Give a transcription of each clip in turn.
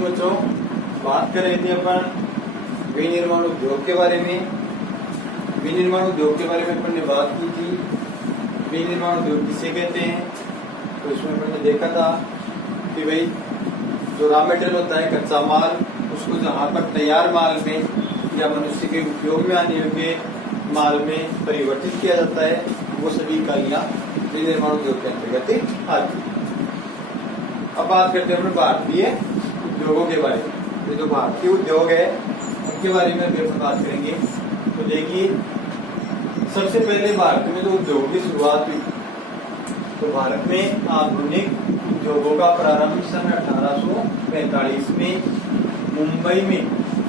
Morning बच्चों, बात कर रहे थे अपन विनिर्माण उद्योग के बारे में। विनिर्माण उद्योग के बारे में अपन ने बात की थी। विनिर्माण उद्योग किसे कहते हैं, तो इसमें अपन ने देखा था कि भाई जो रॉ मटेरियल होता है कच्चा माल, उसको जहाँ पर तैयार माल में या मनुष्य के उपयोग में आने योग्य माल में परिवर्तित किया जाता है, वो सभी इकाइयां विनिर्माण उद्योग के अंतर्गत आती है। अब बात करते हैं भारतीय उद्योगों के बारे में। ये जो भारतीय उद्योग है उनके बारे में अभी बात करेंगे। तो देखिए, सबसे पहले भारत में जो उद्योगों की शुरुआत हुई, तो भारत में आधुनिक उद्योगों का प्रारंभ सन 1845 में मुंबई में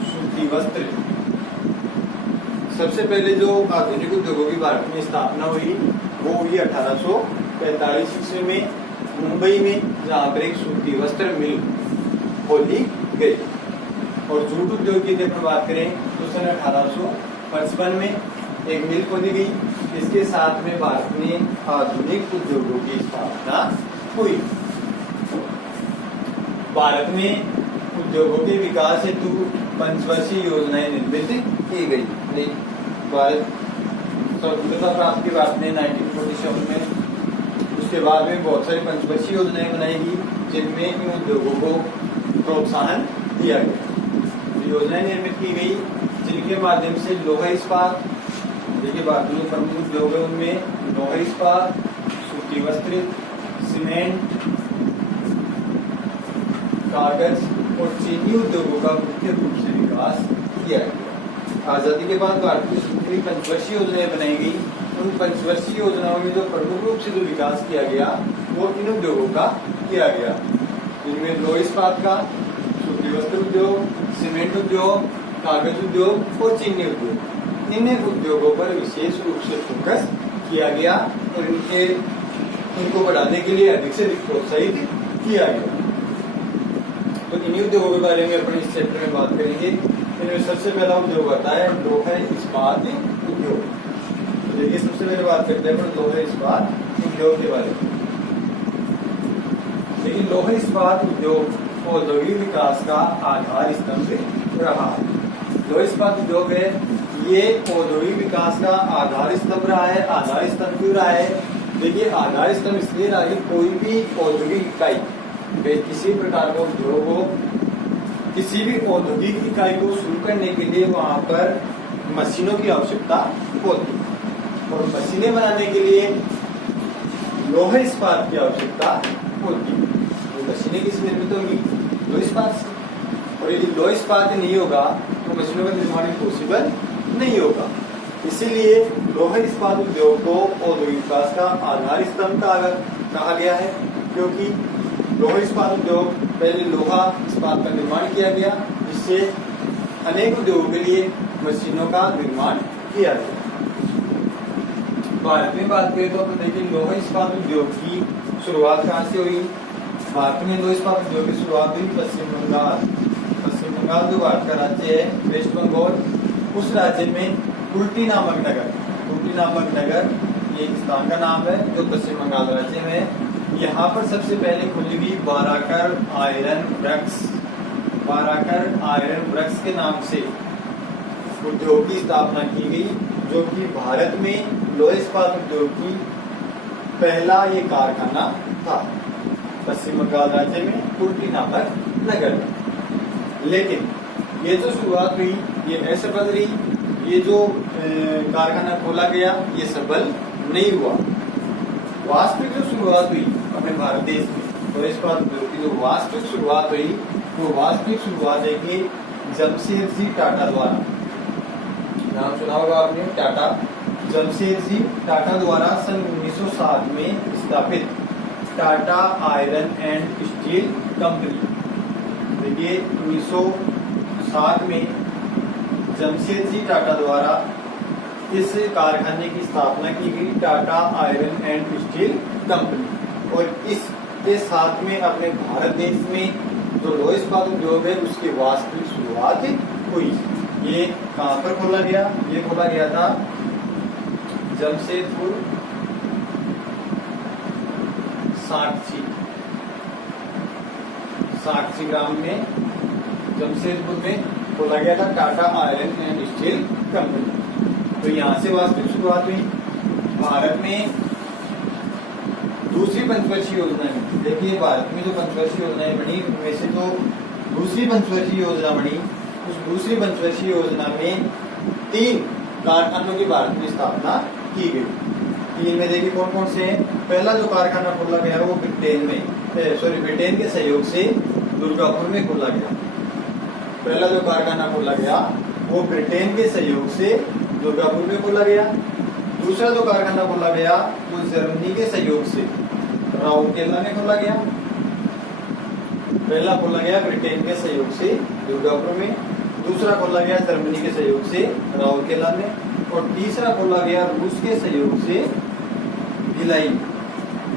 सूती वस्त्र। सबसे पहले जो आधुनिक उद्योगों की भारत में स्थापना हुई वो हुई 1845 ईस्वी में मुंबई में, जहाँ पर एक सूती वस्त्र मिल खोली गई। और जूट उद्योग की अपन बात करें तो सन 1855 में एक मिल खोली गई। इसके साथ में भारत में आधुनिक उद्योगों की स्थापना हुई। भारत में उद्योगों के विकास हेतु पंचवर्षीय योजनाएं निर्मित की गई। भारत स्वतंत्रता प्राप्त के बाद में 1947 में, उसके बाद में बहुत सारी पंचवर्षीय योजनाएं बनाई गई, जिनमें इन उद्योगों को प्रोत्साहन दिया गया। योजनाएं निर्मित की गई जिनके माध्यम से लोहा इस्पात, देखिए भारत में प्रमुख उद्योग है उनमें लोहा इस्पात, सूती वस्त्र, सीमेंट, कागज और चीनी उद्योगों का मुख्य रूप से विकास किया गया। आजादी के बाद भारत में दूसरी पंचवर्षीय योजनाएं बनाई गई। उन पंचवर्षीय योजनाओं में जो प्रमुख रूप से जो विकास किया गया वो इन उद्योगों का किया गया, जिनमें लोहा इस्पात का, सूती वस्त्र उद्योग, सीमेंट उद्योग, कागज उद्योग और चीनी उद्योग। इन उद्योगों पर विशेष रूप से फोकस किया गया और इनको बढ़ाने के लिए अधिक से अधिक प्रोत्साहित किया गया। तो इन्हीं उद्योगों के बारे में अपन इस चैप्टर में बात करेंगे। इनमें सबसे पहला उद्योग आता है लोहा इस्पात उद्योग। तो देखिए, सबसे पहले बात करते हैं अपन लोहा इस्पात उद्योग के बारे में। लेकिन लोहा इस्पात उद्योग औद्योगिक विकास का आधार स्तंभ रहा है। लोहा इस्पात उद्योग है, ये औद्योगिक विकास का आधार स्तंभ रहा है। आधार स्तंभ क्यों रहा है? देखिए, आधार स्तंभ इसलिए रहा है, कोई भी औद्योगिक इकाई, किसी प्रकार का उद्योग हो, किसी भी औद्योगिक इकाई को शुरू करने के लिए वहां पर मशीनों की आवश्यकता होती है और मशीनें बनाने के लिए लोहा इस्पात की आवश्यकता होती है। वो मशीनें किस निर्मित होंगी? लोहा इस्पात से। और यदि लोहा इस्पात नहीं होगा तो मशीनों का निर्माण पॉसिबल नहीं होगा। इसीलिए लोहा इस्पात उद्योग को औद्योगिक विकास का आधार स्तंभ कहा गया है, क्योंकि लोहा इस्पात उद्योग पहले लोहा इस्पात का निर्माण किया गया, जिससे अनेक उद्योगों के लिए मशीनों का निर्माण किया गया। भारत में बात करें तो देखिए, लोहा इस्पात उद्योग की शुरुआत कहाँ से हुई? भारत में लोहा इस्पात उद्योग की शुरुआत हुई पश्चिम बंगाल। पश्चिम बंगाल जो भारत का राज्य है, वेस्ट बंगाल, उस राज्य में कुल्टी नामक नगर ये स्थान का नाम है जो पश्चिम बंगाल राज्य में है। यहाँ पर सबसे पहले खुली हुई बाराकर आयरन वर्क्स के नाम से उद्योग की स्थापना की गई, जो कि भारत में लोहा इस्पात उद्योग की पहला ये कारखाना था, पश्चिम बंगाल राज्य में कुल्टी नामक नगर में। लेकिन ये जो शुरुआत हुई ये असफल रही। ये जो कारखाना खोला गया ये सफल नहीं हुआ। वास्तविक जो शुरुआत हुई अपने भारत देश में लोहा इस्पात उद्योग की जो वास्तविक शुरुआत हुई, वो वास्तविक शुरुआत देखिए जमशेदजी टाटा द्वारा, नाम सुना होगा आपने, टाटा, जमशेदजी टाटा द्वारा सन 1907 में स्थापित Tata iron and steel company. देखिए, 1907 में जमशेदजी टाटा द्वारा इस कारखाने की स्थापना की गई, Tata iron and steel company. और इसके साथ में अपने भारत देश में जो लोहा इस्पात उद्योग है उसकी वास्तविक शुरुआत हुई। ये कहाँ पर खोला गया? ये खोला गया था जमशेदपुर साक्षी ग्राम में जमशेदपुर में खोला गया था Tata iron and steel company. तो यहाँ से वास्तविक शुरुआत हुई। भारत में दूसरी पंचवर्षीय योजना में, देखिए भारत में जो पंचवर्षीय योजनाएं बनी उनमें से जो दूसरी पंचवर्षीय योजना बनी, उस दूसरी पंचवर्षीय योजना में 3 कारखानों की भारत में स्थापना की गई। 3 में देखिए कौन कौन से हैं। पहला जो कारखाना खोला गया वो ब्रिटेन के सहयोग से दुर्गापुर में खोला गया। पहला जो कारखाना खोला गया वो ब्रिटेन के सहयोग से दुर्गापुर में खोला गया। दूसरा जो कारखाना खोला गया वो जर्मनी के सहयोग से राउरकेला में खोला गया। पहला खोला गया ब्रिटेन के सहयोग से दुर्गापुर में, दूसरा खोला गया जर्मनी के सहयोग से राउरकेला में, और तीसरा खोला गया रूस के सहयोग से भिलाई में।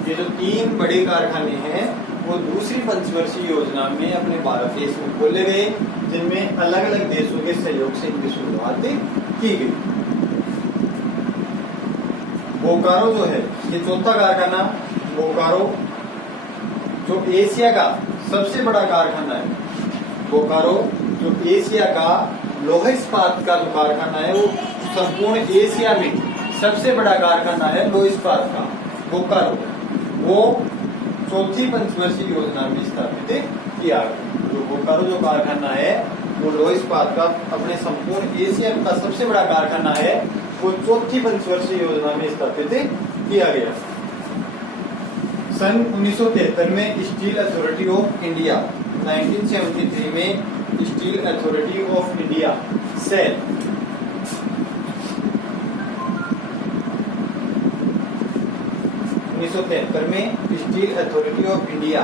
ये जो 3 बड़े कारखाने हैं वो दूसरी पंचवर्षीय योजना में अपने भारत देश में खोले गए, जिनमें अलग अलग देशों के सहयोग से इनकी शुरुआत की गई। बोकारो जो है ये चौथा कारखाना, बोकारो जो एशिया का सबसे बड़ा कारखाना है। बोकारो जो एशिया का लोहा इस्पात का जो कारखाना है वो संपूर्ण एशिया में सबसे बड़ा कारखाना है लोहा इस्पात का बोकारो। वो चौथी पंचवर्षीय योजना में स्थापित किया गया। जो बोकारो जो कारखाना है वो लोहा इस्पात का अपने संपूर्ण एशिया का सबसे बड़ा कारखाना है, वो चौथी पंचवर्षीय योजना में स्थापित किया गया। सन 1973 में स्टील अथॉरिटी ऑफ इंडिया, 1973 में Steel Authority of India SAIL, में Steel Authority of India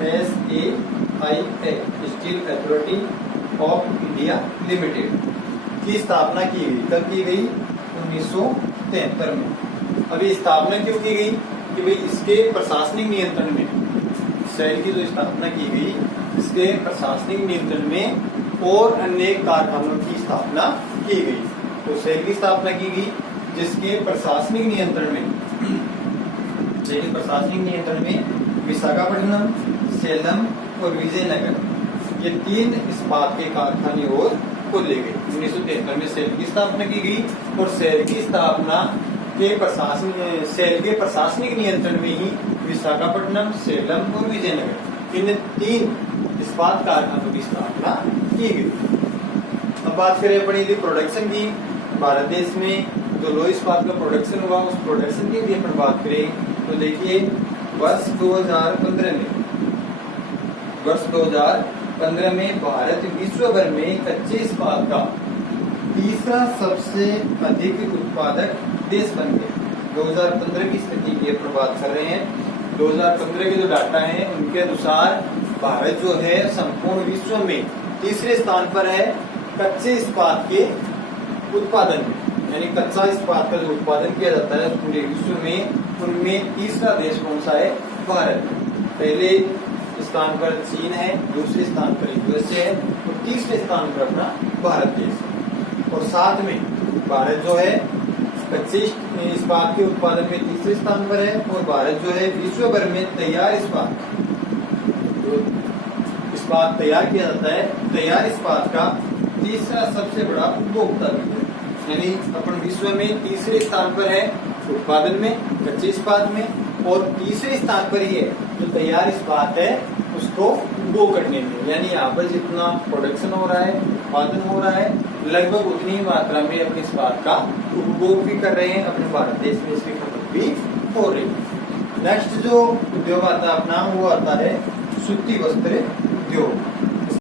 SAIA Steel Authority of India Limited की स्थापना की गई। कब की गई? 1973 में। अभी स्थापना क्यों की गई कि भाई इसके प्रशासनिक नियंत्रण में, सेल की जो स्थापना की गई इसके प्रशासनिक नियंत्रण में और अन्य कारखानों की स्थापना की गई। तो सेल की स्थापना की गई जिसके प्रशासनिक नियंत्रण में विशाखापट्टनम, सेलम और विजयनगर ये 3 इस्पात के कारखाने और खोले गए। 1973 में सेल की स्थापना की गई और सेल की स्थापना के प्रशासनिक नियंत्रण में ही विशाखापट्टनम, सेलम और विजयनगर इन 3 इस्पात कारखानों की स्थापना की गई। अब बात करें अपनी प्रोडक्शन की। भारत देश में जो लोहा इस्पात का प्रोडक्शन हुआ उस प्रोडक्शन की भी अपन बात करें तो देखिए वर्ष 2015 में भारत विश्व भर में कच्चे इस्पात का तीसरा सबसे अधिक उत्पादक देश बन गया। 2015 की स्थिति की अपन बात कर रहे हैं। 2015 के जो डाटा हैं उनके अनुसार भारत जो है संपूर्ण विश्व में तीसरे स्थान पर है कच्चे इस्पात के उत्पादन में, यानी कच्चा इस्पात का जो उत्पादन किया जाता है पूरे विश्व में, उनमें तीसरा देश कौन सा है? भारत। पहले स्थान पर चीन है, दूसरे स्थान पर यूएसए है और तीसरे स्थान पर अपना भारत देश है। और साथ में भारत जो है कच्चे इस्पात के उत्पादन में तीसरे स्थान पर है और भारत जो है विश्व भर में तैयार इस्पात, जो इस्पात तैयार किया जाता है, तैयार इस्पात का तीसरा सबसे बड़ा उपभोक्ता भी है। यानी अपन विश्व में तीसरे स्थान पर है उत्पादन में, कच्चे इस्पात में, और तीसरे स्थान पर ही है जो तैयार इस्पात है उसको उपभोग करने में। यानी यहाँ पर जितना प्रोडक्शन हो रहा है, उत्पादन हो रहा है, लगभग उतनी ही मात्रा में अपने इस्पात का उपभोग भी कर रहे हैं, अपने भारत देश में इसकी खपत भी हो रही है। नेक्स्ट जो उद्योग आता है अपना वो आता है सूती वस्त्र उद्योग।